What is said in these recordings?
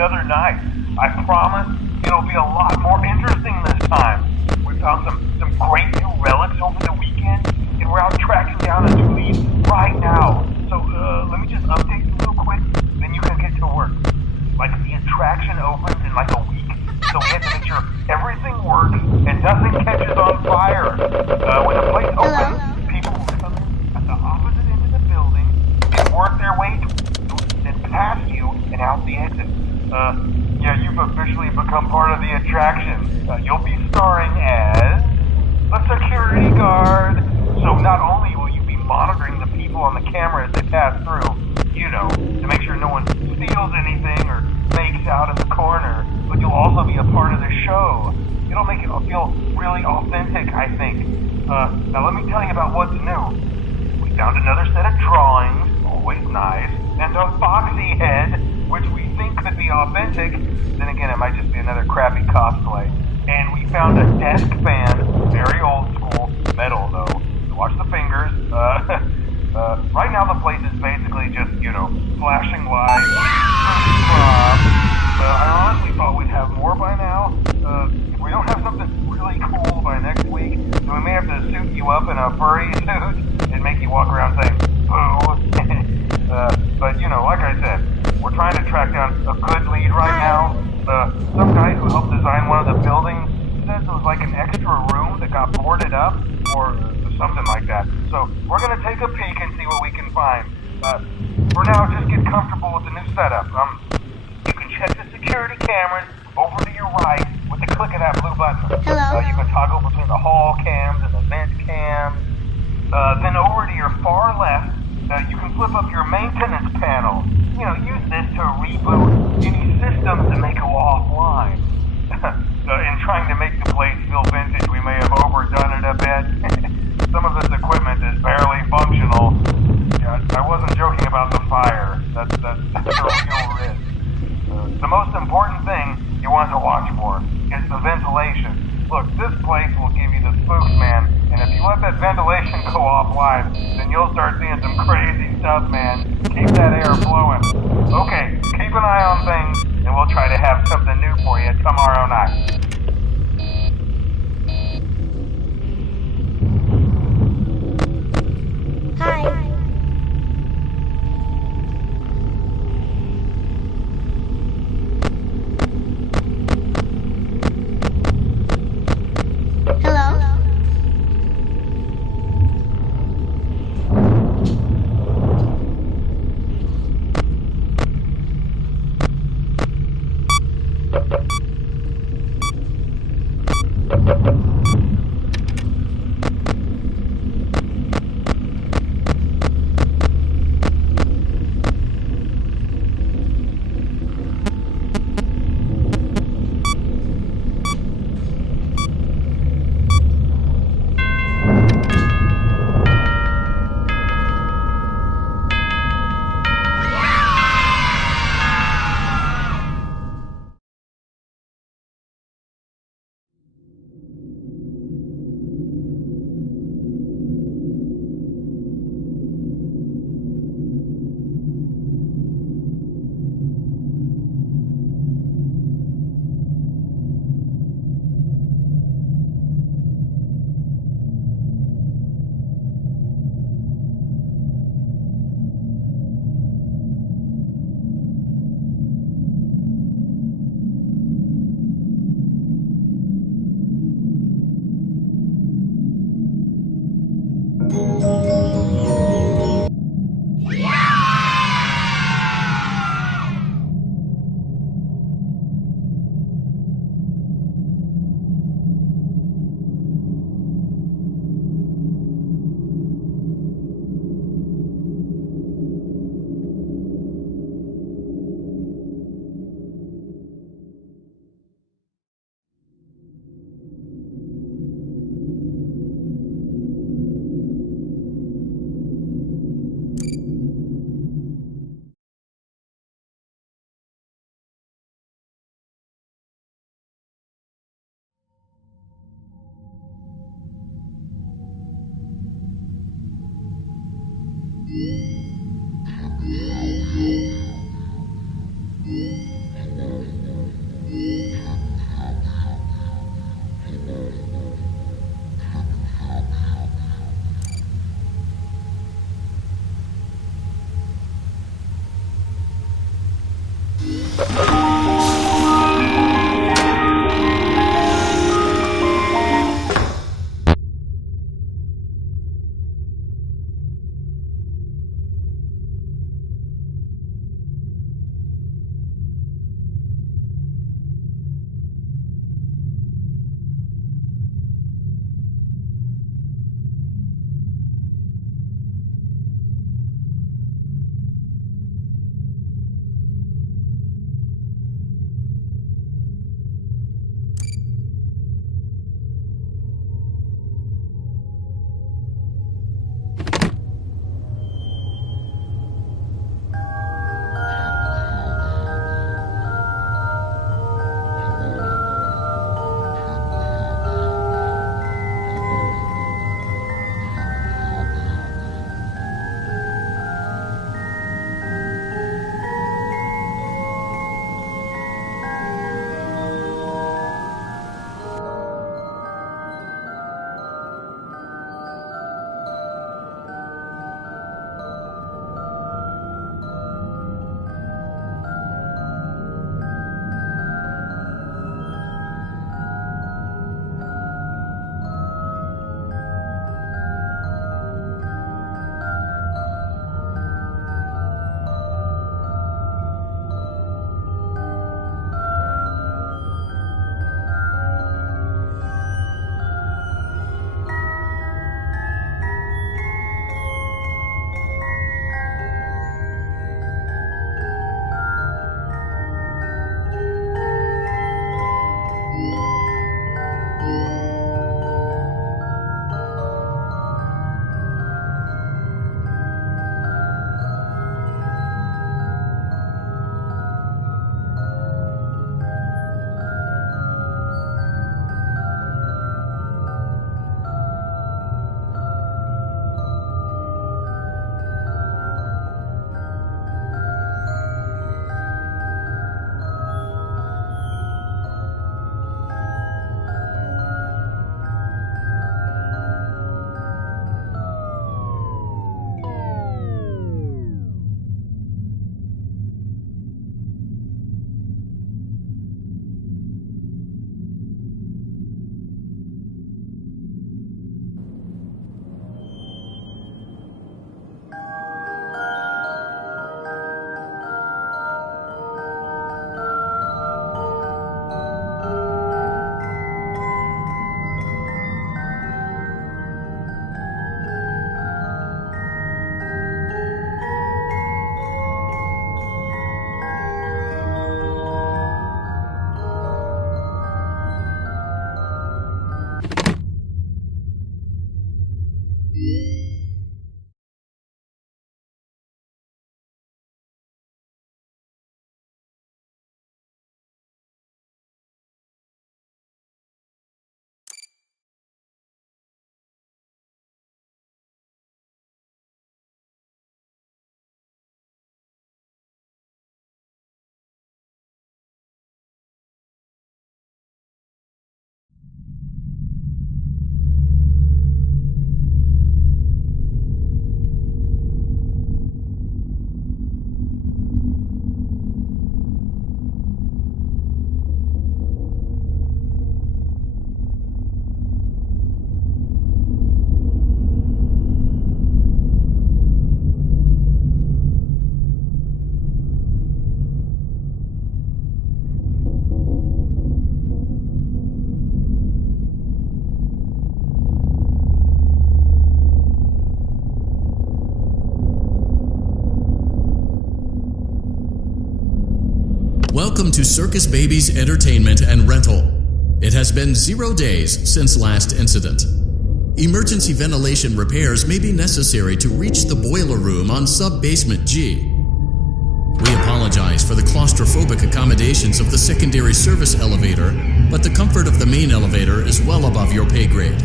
another night. I promise it'll be a lot more interesting this time. We found some great new relics over the weekend, and we're out tracking down a new lead right now. So let me just update you real quick, then you can get to work. Like, the attraction opens in like a week, so we have to make sure everything works and nothing catches on fire. When the place opens, people will come in at the opposite end of the building and work their way then past you and out the exit. Yeah, you've officially become part of the attraction. You'll be starring as a security guard. So not only will you be monitoring the people on the camera as they pass through, to make sure no one steals anything or fakes out in the corner, but you'll also be a part of the show. It'll make it feel really authentic, I think. Now let me tell you about what's new. We found another set of drawings, always nice, and a foxy head, which we think could be authentic. Then again, it might just be another crappy cosplay. And we found a desk fan, very old school, metal though. So watch the fingers. Right now the place is basically just, flashing lights, props. I honestly thought we'd have more by now. If we don't have something really cool by next week, then we may have to suit you up in a furry suit and make you walk around saying, boo. But, like I said, we're trying to track down a good lead right now. Some guy who helped design one of the buildings says it was like an extra room that got boarded up or something like that. So we're going to take a peek and see what we can find. For now, just get comfortable with the new setup. You can check the security cameras over to your right with the click of that blue button. Hello? You can toggle between the hall cams and the vent cams. Then over to your far left, you can flip up your maintenance panel. Use this to reboot any systems that may go offline. In trying to make the place feel vintage, we may have overdone it a bit. Some of this equipment is barely functional. Yeah, I wasn't joking about the fire. That's a real risk. The most important thing you want to watch for is the ventilation. Look, this place will give you the spooks, man. And if you let that ventilation go offline, then you'll start seeing some crazy stuff, man. Keep that air flowing. Okay, keep an eye on things, and we'll try to have something new for you tomorrow night. Hi. Welcome to Circus Baby's Entertainment and Rental. It has been 0 days since last incident. Emergency ventilation repairs may be necessary to reach the boiler room on sub-basement G. We apologize for the claustrophobic accommodations of the secondary service elevator, but the comfort of the main elevator is well above your pay grade.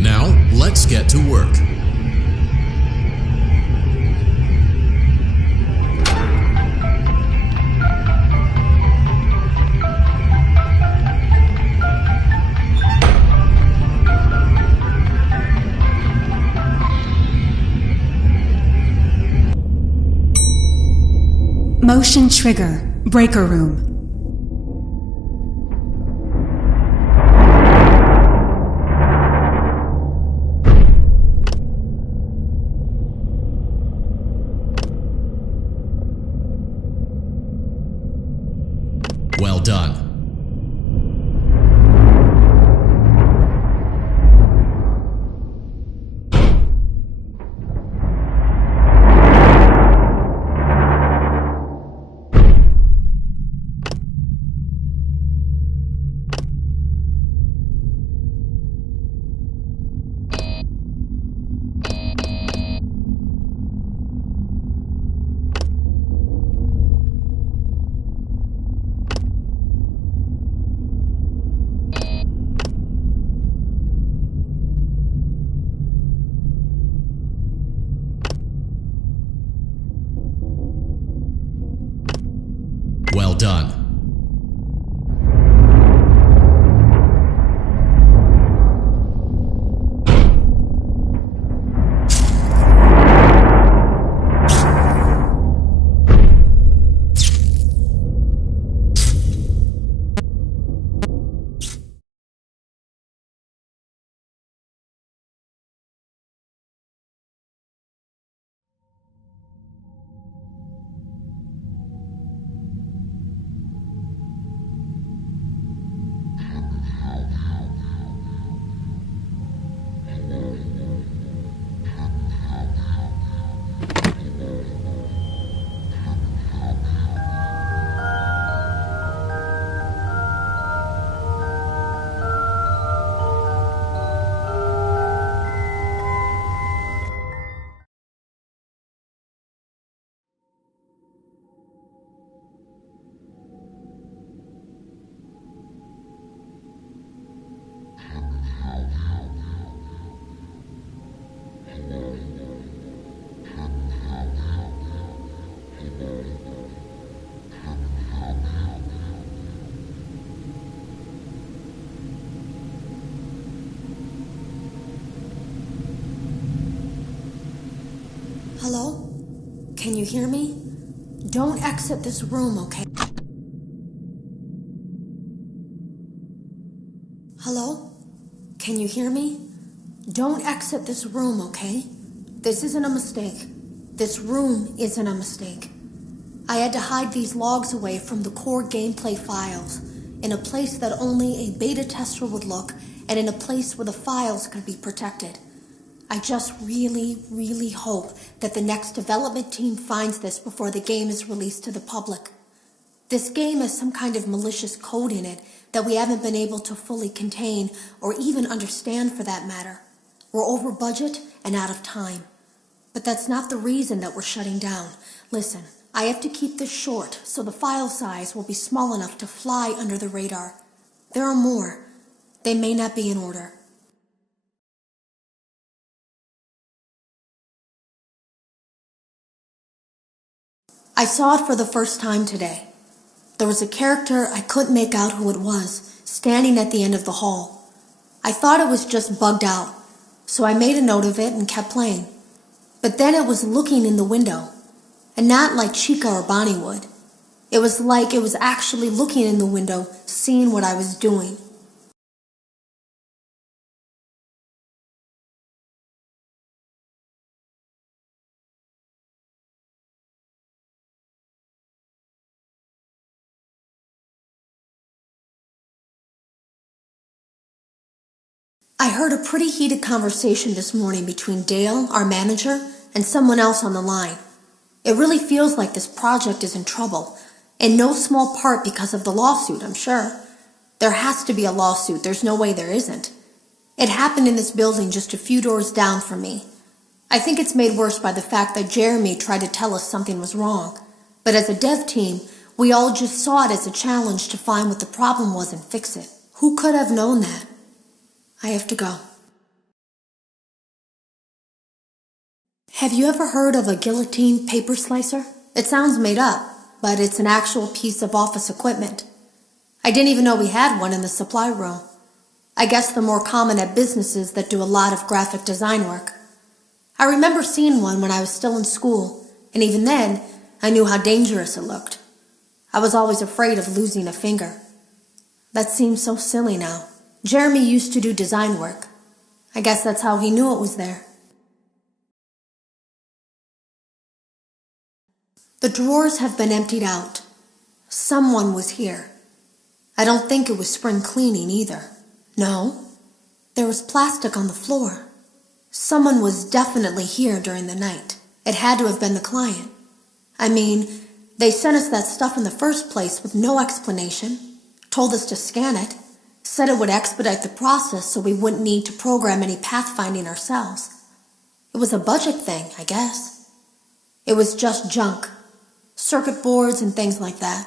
Now, let's get to work. Motion trigger, breaker room. Well done. Well done. Hello? Can you hear me? Don't exit this room, okay? Hello? Can you hear me? Don't exit this room, okay? This isn't a mistake. This room isn't a mistake. I had to hide these logs away from the core gameplay files in a place that only a beta tester would look and in a place where the files could be protected. I just really hope that the next development team finds this before the game is released to the public. This game has some kind of malicious code in it that we haven't been able to fully contain or even understand for that matter. We're over budget and out of time. But that's not the reason that we're shutting down. Listen, I have to keep this short so the file size will be small enough to fly under the radar. There are more. They may not be in order. I saw it for the first time today. There was a character I couldn't make out who it was, standing at the end of the hall. I thought it was just bugged out, so I made a note of it and kept playing. But then it was looking in the window, and not like Chica or Bonnie would. It was like it was actually looking in the window, seeing what I was doing. I heard a pretty heated conversation this morning between Dale, our manager, and someone else on the line. It really feels like this project is in trouble, In no small part because of the lawsuit, I'm sure. There has to be a lawsuit. There's no way there isn't. It happened in this building just a few doors down from me. I think it's made worse by the fact that Jeremy tried to tell us something was wrong. But as a dev team, we all just saw it as a challenge to find what the problem was and fix it. Who could have known that? I have to go. Have you ever heard of a guillotine paper slicer? It sounds made up, but it's an actual piece of office equipment. I didn't even know we had one in the supply room. I guess they're more common at businesses that do a lot of graphic design work. I remember seeing one when I was still in school, and even then, I knew how dangerous it looked. I was always afraid of losing a finger. That seems so silly now. Jeremy used to do design work. I guess that's how he knew it was there. The drawers have been emptied out. Someone was here. I don't think it was spring cleaning either. No, there was plastic on the floor. Someone was definitely here during the night. It had to have been the client. I mean, they sent us that stuff in the first place with no explanation, told us to scan it, said it would expedite the process so we wouldn't need to program any pathfinding ourselves. It was a budget thing, I guess. It was just junk. Circuit boards and things like that.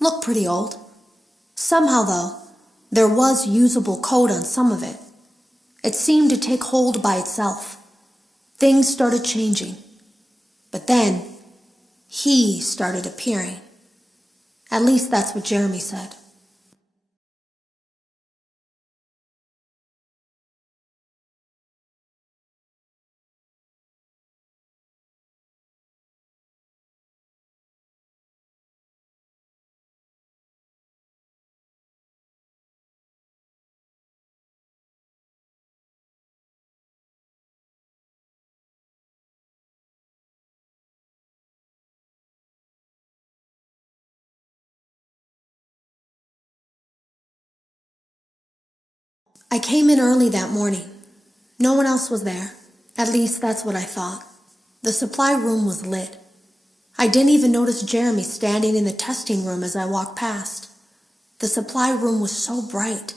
Looked pretty old. Somehow, though, there was usable code on some of it. It seemed to take hold by itself. Things started changing. But then, he started appearing. At least that's what Jeremy said. I came in early that morning. No one else was there. At least that's what I thought. The supply room was lit. I didn't even notice Jeremy standing in the testing room as I walked past. The supply room was so bright,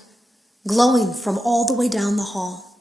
glowing from all the way down the hall.